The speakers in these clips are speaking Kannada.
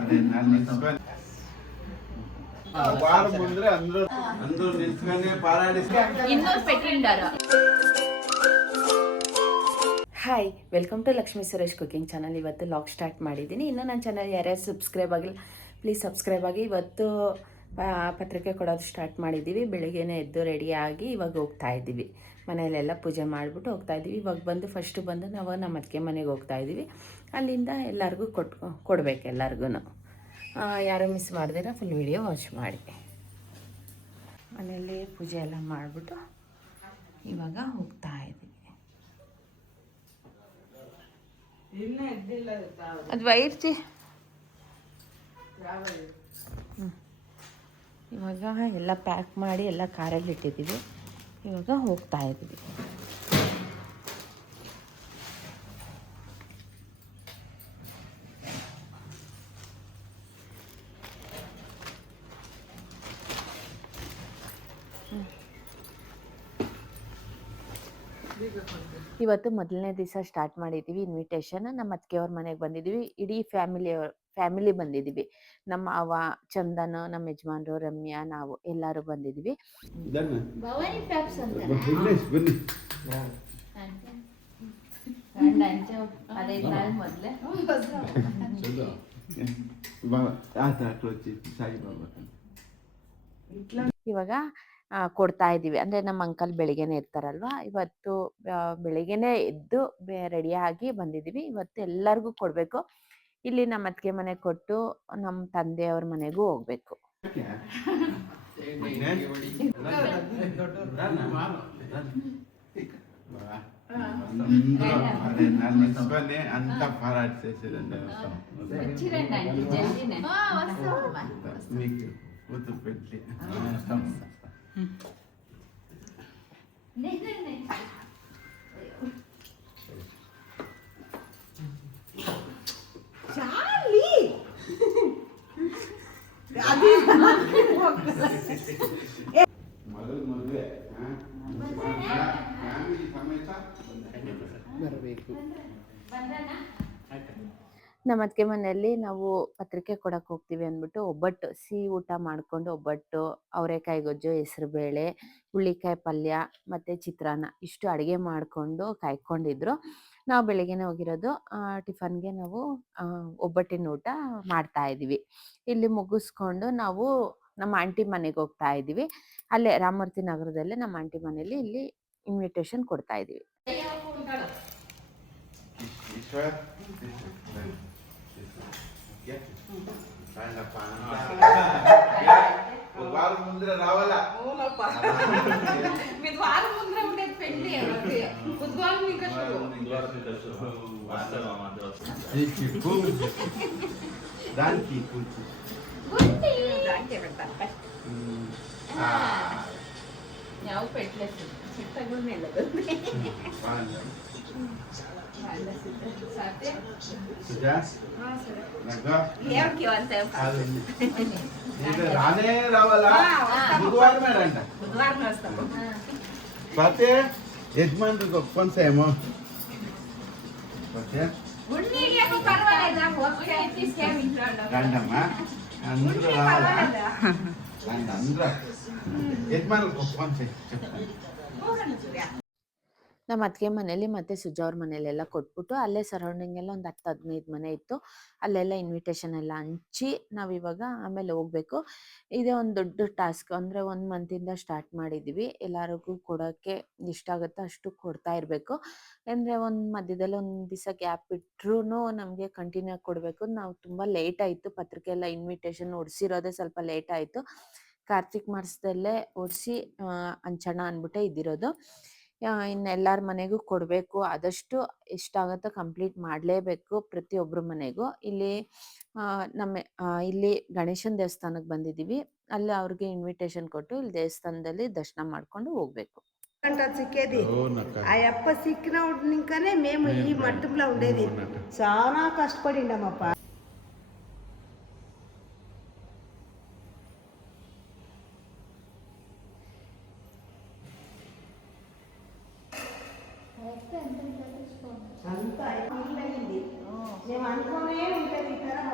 అదే నన్ను నిలుచుకొని వారం ముందరే అందరూ నిలుచుకొని పారాడిస్తే ಇನ್ನೊಂದು ಪೆಟ್ಟಿಂಡಾರ. Hi, welcome to Lakshmi Suresh cooking channel. ಇವತ್ತು ಲಾಗ್ ಸ್ಟಾರ್ಟ್ ಮಾಡಿದ್ದೀನಿ. ಇನ್ನೂ ನನ್ನ ಚಾನಲ್ ಯಾರ್ಯಾರು ಸಬ್ಸ್ಕ್ರೈಬ್ ಆಗಿಲ್ಲ ಪ್ಲೀಸ್ ಸಬ್ಸ್ಕ್ರೈಬ್ ಆಗಿ. ಇವತ್ತು ಪತ್ರಿಕೆ ಕೊಡೋದು ಸ್ಟಾರ್ಟ್ ಮಾಡಿದ್ದೀವಿ. ಬೆಳಿಗ್ಗೆನೇ ಎದ್ದು ರೆಡಿಯಾಗಿ ಇವಾಗ ಹೋಗ್ತಾ ಇದ್ದೀವಿ. ಮನೆಯಲ್ಲೆಲ್ಲ ಪೂಜೆ ಮಾಡಿಬಿಟ್ಟು ಹೋಗ್ತಾ ಇದ್ದೀವಿ. ಇವಾಗ ಫಸ್ಟು ಬಂದು ನಾವು ನಮ್ಮ ಅತ್ತಿಗೆ ಮನೆಗೆ ಹೋಗ್ತಾ ಇದ್ದೀವಿ. ಅಲ್ಲಿಂದ ಎಲ್ಲರಿಗೂ ಕೊಡಬೇಕು. ಎಲ್ಲರಿಗೂ ಯಾರು ಮಿಸ್ ಮಾಡ್ದಿರ ಫುಲ್ ವಿಡಿಯೋ ವಾಚ್ ಮಾಡಿ. ಮನೆಯಲ್ಲಿ ಪೂಜೆ ಎಲ್ಲ ಮಾಡಿಬಿಟ್ಟು ಇವಾಗ ಹೋಗ್ತಾ ಇದ್ದೀವಿ. ಅದು ವೈರ್ತಿ ಇವಾಗ ಎಲ್ಲ ಪ್ಯಾಕ್ ಮಾಡಿ ಎಲ್ಲ ಕಾರಲ್ಲಿ ಇಟ್ಟಿದ್ದೀವಿ. ಇವಾಗ ಹೋಗ್ತಾ ಇದ್ದೀವಿ. ಇವತ್ತು ಮೊದಲನೇ ದಿವಸ ಸ್ಟಾರ್ಟ್ ಮಾಡಿದ್ದೀವಿ. ಇನ್ವಿಟೇಷನ್ ನಮ್ಮ ಅತ್ತಿಗೆಯವ್ರ ಮನೆಗೆ ಬಂದಿದ್ದೀವಿ. ಇಡೀ ಫ್ಯಾಮಿಲಿ ಬಂದಿದ್ದೀವಿ. ನಮ್ಮ ಅವ್ವ, ಚಂದನ್, ನಮ್ಮ ಯಜಮಾನ್ರು, ರಮ್ಯಾ, ನಾವು ಎಲ್ಲರೂ ಬಂದಿದ್ದೀವಿ. ಇವಾಗ ಕೊಡ್ತಾ ಇದ್ದೀವಿ. ಅಂದರೆ ನಮ್ಮ ಅಂಕಲ್ ಬೆಳಿಗ್ಗೆನೇ ಇರ್ತಾರಲ್ವ, ಇವತ್ತು ಬೆಳಿಗ್ಗೆನೇ ಎದ್ದು ರೆಡಿಯಾಗಿ ಬಂದಿದ್ದೀವಿ. ಇವತ್ತು ಎಲ್ಲರಿಗೂ ಕೊಡಬೇಕು. ಇಲ್ಲಿ ನಮ್ಮ ಅತ್ತಿಗೆ ಮನೆಗೆ ಕೊಟ್ಟು ನಮ್ಮ ತಂದೆಯವ್ರ ಮನೆಗೂ ಹೋಗ್ಬೇಕು. అదే నన్ను నిలుచుకొని అంతా పారాడి చేసేదండి. మీకు కూతురు పెట్టి ಮೊದಲು ಮದುವೆ ಫ್ಯಾಮಿಲಿ ಸಮೇತ ಬರಬೇಕು. ನಮ್ಮ ಅತ್ತಿಗೆ ಮನೆಯಲ್ಲಿ ನಾವು ಪತ್ರಿಕೆ ಕೊಡಕ್ಕೆ ಹೋಗ್ತೀವಿ ಅಂದ್ಬಿಟ್ಟು ಒಬ್ಬಟ್ಟು ಸಿಹಿ ಊಟ ಮಾಡಿಕೊಂಡು ಒಬ್ಬಟ್ಟು, ಅವರೆಕಾಯಿ ಗೊಜ್ಜು, ಹೆಸರುಬೇಳೆ, ಹುಳ್ಳಿಕಾಯಿ ಪಲ್ಯ ಮತ್ತು ಚಿತ್ರಾನ್ನ ಇಷ್ಟು ಅಡುಗೆ ಮಾಡಿಕೊಂಡು ಕಾಯ್ಕೊಂಡಿದ್ರು. ನಾವು ಬೆಳಿಗ್ಗೆನೇ ಹೋಗಿರೋದು. ಟಿಫನ್ಗೆ ನಾವು ಒಬ್ಬಟ್ಟಿನ ಊಟ ಮಾಡ್ತಾ ಇದ್ದೀವಿ. ಇಲ್ಲಿ ಮುಗಿಸ್ಕೊಂಡು ನಾವು ನಮ್ಮ ಆಂಟಿ ಮನೆಗೆ ಹೋಗ್ತಾ ಇದ್ದೀವಿ. ಅಲ್ಲೇ ರಾಮಮೂರ್ತಿ ನಗರದಲ್ಲೇ ನಮ್ಮ ಆಂಟಿ ಮನೆಯಲ್ಲಿ ಇಲ್ಲಿ ಇನ್ವಿಟೇಷನ್ ಕೊಡ್ತಾ ಇದ್ದೀವಿ. వారం ముందర రావాలా? మీరు వారం ముందర ఉండేది పెళ్లి బుధవారం ఇంకా దానికి కూర్చు ಯಾವ పెట్టలేదు చిత్తగా నెలదు రానే రావాలా? బుధవారం రండి. బుధవారం వస్తాము. పోతే యజమానులకు ఒప్పుకొనిసేమో పోతే రండమ్మా. అందరూ రావాలా? రండి అందరూ యజమానులకు ఒప్పుకొనిసే చెప్పండి. ನಮ್ಮ ಅತ್ತಿಗೆ ಮನೇಲಿ ಮತ್ತು ಸುಜಾವ್ರ ಮನೇಲೆಲ್ಲ ಕೊಟ್ಬಿಟ್ಟು ಅಲ್ಲೇ ಸರೌಂಡಿಂಗ್ ಎಲ್ಲ ಒಂದು 10-15 ಮನೆ ಇತ್ತು. ಅಲ್ಲೆಲ್ಲ ಇನ್ವಿಟೇಷನ್ ಎಲ್ಲ ಹಂಚಿ ನಾವಿವಾಗ ಆಮೇಲೆ ಹೋಗ್ಬೇಕು. ಇದೇ ಒಂದು ದೊಡ್ಡ ಟಾಸ್ಕ್. ಅಂದರೆ 1 ಮಂತಿಂದ ಸ್ಟಾರ್ಟ್ ಮಾಡಿದ್ದೀವಿ. ಎಲ್ಲರಿಗೂ ಕೊಡೋಕ್ಕೆ ಎಷ್ಟಾಗುತ್ತೋ ಅಷ್ಟು ಕೊಡ್ತಾ ಇರಬೇಕು. ಅಂದರೆ ಒಂದು ಮಧ್ಯದಲ್ಲಿ ಒಂದು ದಿವಸ ಗ್ಯಾಪ್ ಬಿಟ್ಟರೂ ನಮಗೆ ಕಂಟಿನ್ಯೂ ಆಗಿ ಕೊಡಬೇಕು. ನಾವು ತುಂಬ ಲೇಟ್ ಆಯಿತು. ಪತ್ರಿಕೆ ಎಲ್ಲ ಇನ್ವಿಟೇಷನ್ ಹೊಡ್ಸಿರೋದೇ ಸ್ವಲ್ಪ ಲೇಟ್ ಆಯಿತು. ಕಾರ್ತಿಕ್ ಮಾಸದಲ್ಲೇ ಹೊಡ್ಸಿ ಹಂಚೋಣ ಅಂದ್ಬಿಟ್ಟೆ ಇದ್ದಿರೋದು. ಇನ್ನು ಎಲ್ಲರ ಮನೆಗೂ ಕೊಡಬೇಕು. ಆದಷ್ಟು ಎಷ್ಟಾಗುತ್ತೋ ಕಂಪ್ಲೀಟ್ ಮಾಡಲೇಬೇಕು ಪ್ರತಿಯೊಬ್ಬರ ಮನೆಗೂ. ಇಲ್ಲಿ ಗಣೇಶನ ದೇವಸ್ಥಾನಕ್ಕೆ ಬಂದಿದ್ದೀವಿ. ಅಲ್ಲಿ ಅವ್ರಿಗೆ ಇನ್ವಿಟೇಷನ್ ಕೊಟ್ಟು ಇಲ್ಲಿ ದೇವಸ್ಥಾನದಲ್ಲಿ ದರ್ಶನ ಮಾಡ್ಕೊಂಡು ಹೋಗ್ಬೇಕು. సిక్కేది ఆ అప్ప సిక్కిన ఇంకనే మేము ఈ మట్టంలో ఉండేది. చాలా కష్టపడిండమ్మప్ప. అంతా ఫీల్ అయింది. మేము అనుకోనే ఉంటుంది ఈ తరం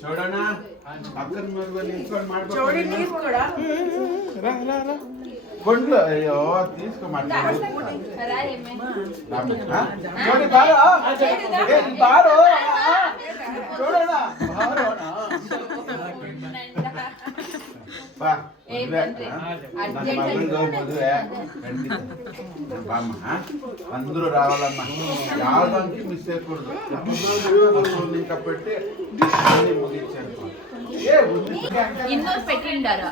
చూడణ పక్కన నిల్చుకొని మాట్లాడుకోండి కొండ్లు అయ్యో తీసుకోమంటారు చూడనా అందరూ రావాలమ్మా రావడానికి మిస్ చేయకూడదు ఇంకా పెట్టి ముగించారు ಇನ್ನೂರು ಪೆಟ್ಟಿಂಡಾರು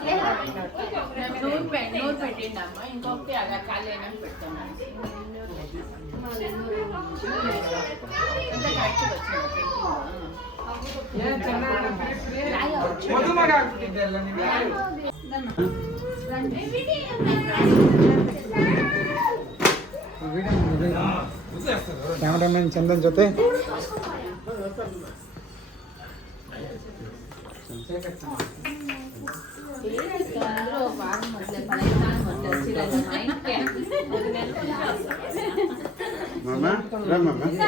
ನೂರು ಪೆಟ್ಟಿಂಡಮ್ಮ ಇಂకొకటి అలా కాలేనని పెడతాను ఎంత ఖర్చు వచ్చింది ಕ್ಯಾಮರಾಮನ್ ಚಂದನ್ ಜೊತೆ మామా రా మామా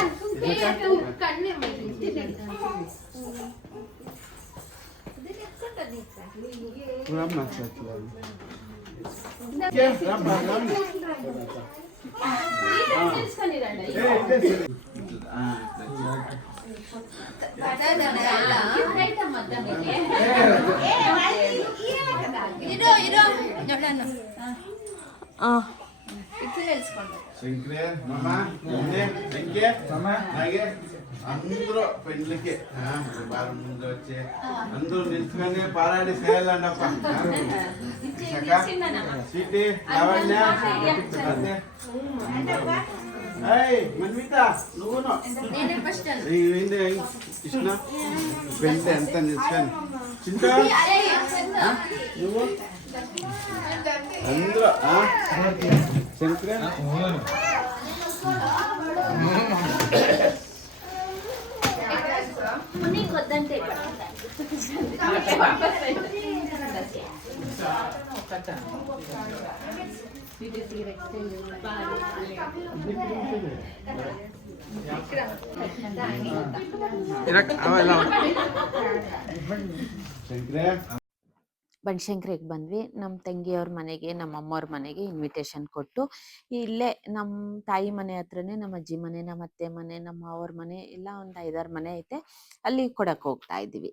అందరూ పెండ్లకి వారం ముందు వచ్చి అందరూ నిల్చుకొని పారాడి చేయాలండప్ప చీటి లావణ్య మన్విత నువ్వును కృష్ణ పెంట ఎంత నిల్చుకొని చింత నువ్వు అందరూ శంకర ಬನಶಂಕರಿಗೆ ಬಂದ್ವಿ. ನಮ್ಮ ತಂಗಿಯವ್ರ ಮನೆಗೆ ನಮ್ಮ ಅಮ್ಮವ್ರ ಮನೆಗೆ ಇನ್ವಿಟೇಷನ್ ಕೊಟ್ಟು ಇಲ್ಲೇ ನಮ್ಮ ತಾಯಿ ಮನೆ ಹತ್ರನೇ ನಮ್ಮ ಅಜ್ಜಿ ಮನೆ, ನಮ್ಮ ಅತ್ತೆ ಮನೆ, ನಮ್ಮ ಅವ್ರ ಮನೆ ಎಲ್ಲ ಒಂದು 5-6 ಮನೆ ಐತೆ. ಅಲ್ಲಿ ಕೊಡಕ್ಕೆ ಹೋಗ್ತಾ ಇದ್ದೀವಿ.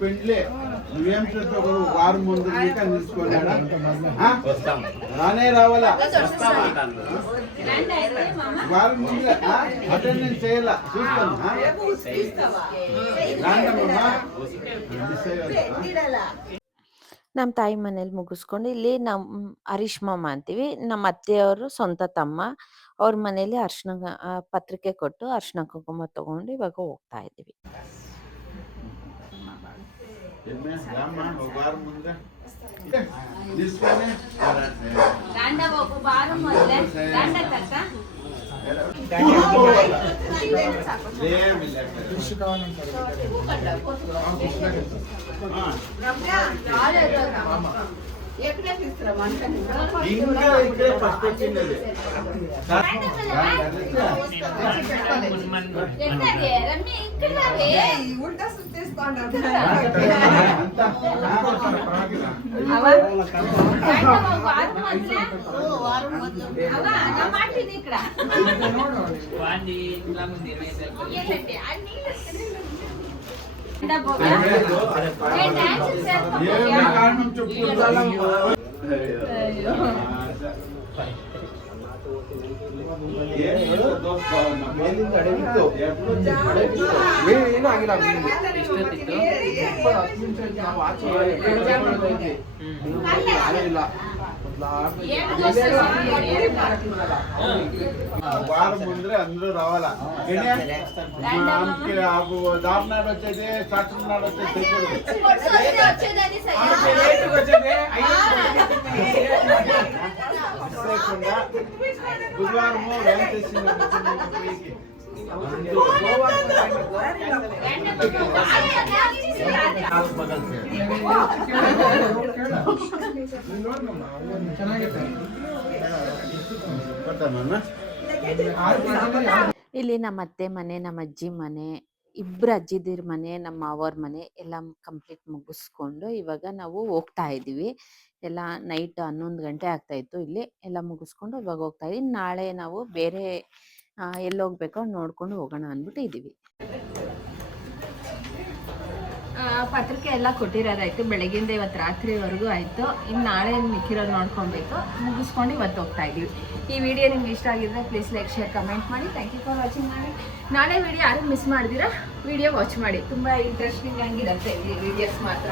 పెండ్లే నువ్వేం చేస్తావు? వారం ముందు నిలుచుకున్నాడా? రానే రావాలా? వారం ముందు అటెండెన్స్ చేయాలా? చూస్తాను. ನಮ್ಮ ತಾಯಿ ಮನೇಲಿ ಮುಗಿಸ್ಕೊಂಡು ಇಲ್ಲಿ ನಮ್ಮ ಹರೀಶ್ ಮಾಮ ಅಂತೀವಿ. ನಮ್ಮ ಅತ್ತೆಯವರು ಸ್ವಂತ ತಮ್ಮ. ಅವ್ರ ಮನೇಲಿ ಅರ್ಶಿನ ಪತ್ರಿಕೆ ಕೊಟ್ಟು ಅರ್ಶಿನ ಕುಂಕುಮ ತಗೊಂಡು ಇವಾಗ ಹೋಗ್ತಾ ಇದ್ದೀವಿ. వారం ముందరే అందరూ రావాలా ఆమెకి దారునాడు వచ్చేది శాస్త్రం నాడు వచ్చేది బుధవారము ಇಲ್ಲಿ ನಮ್ಮ ಅತ್ತೆ ಮನೆ, ನಮ್ಮ ಅಜ್ಜಿ ಮನೆ, ಇಬ್ರು ಅಜ್ಜಿದಿರ್ ಮನೆ, ನಮ್ಮ ಮಾವರ ಮನೆ ಎಲ್ಲ ಕಂಪ್ಲೀಟ್ ಮುಗಿಸ್ಕೊಂಡು ಇವಾಗ ನಾವು ಹೋಗ್ತಾ ಇದೀವಿ. ಎಲ್ಲ ನೈಟ್ 11 ಗಂಟೆ ಆಗ್ತಾ ಇತ್ತು. ಇಲ್ಲಿ ಎಲ್ಲ ಮುಗಿಸ್ಕೊಂಡು ಇವಾಗ ಹೋಗ್ತಾ ಇದೀವಿ. ನಾಳೆ ನಾವು ಬೇರೆ ಎಲ್ಲಿ ಹೋಗ್ಬೇಕೋ ನೋಡ್ಕೊಂಡು ಹೋಗೋಣ ಅಂದ್ಬಿಟ್ಟು ಇದೀವಿ. ಪತ್ರಿಕೆ ಎಲ್ಲ ಕೊಟ್ಟಿರೋದಾಯ್ತು, ಬೆಳಗ್ಗಿಂದ ಇವತ್ತು ರಾತ್ರಿವರೆಗೂ ಆಯಿತು. ಇನ್ನು ನಾಳೆ ಮಿಕ್ಕಿರೋದು ನೋಡ್ಕೊಬೇಕು, ಮುಗಿಸ್ಕೊಂಡು ಇವತ್ತು ಹೋಗ್ತಾ ಇದೀವಿ. ಈ ವಿಡಿಯೋ ನಿಮ್ಗೆ ಇಷ್ಟ ಆಗಿದ್ರೆ ಪ್ಲೀಸ್ ಲೈಕ್, ಶೇರ್, ಕಮೆಂಟ್ ಮಾಡಿ. Thank you for watching. ನಾಳೆ ವಿಡಿಯೋ ಯಾರು ಮಿಸ್ ಮಾಡಿದಿರಾ ವಿಡಿಯೋ ವಾಚ್ ಮಾಡಿ, ತುಂಬ ಇಂಟ್ರೆಸ್ಟಿಂಗ್ ಆಗಿರುತ್ತೆ ಈ ವಿಡಿಯೋಸ್ ಮಾತ್ರ.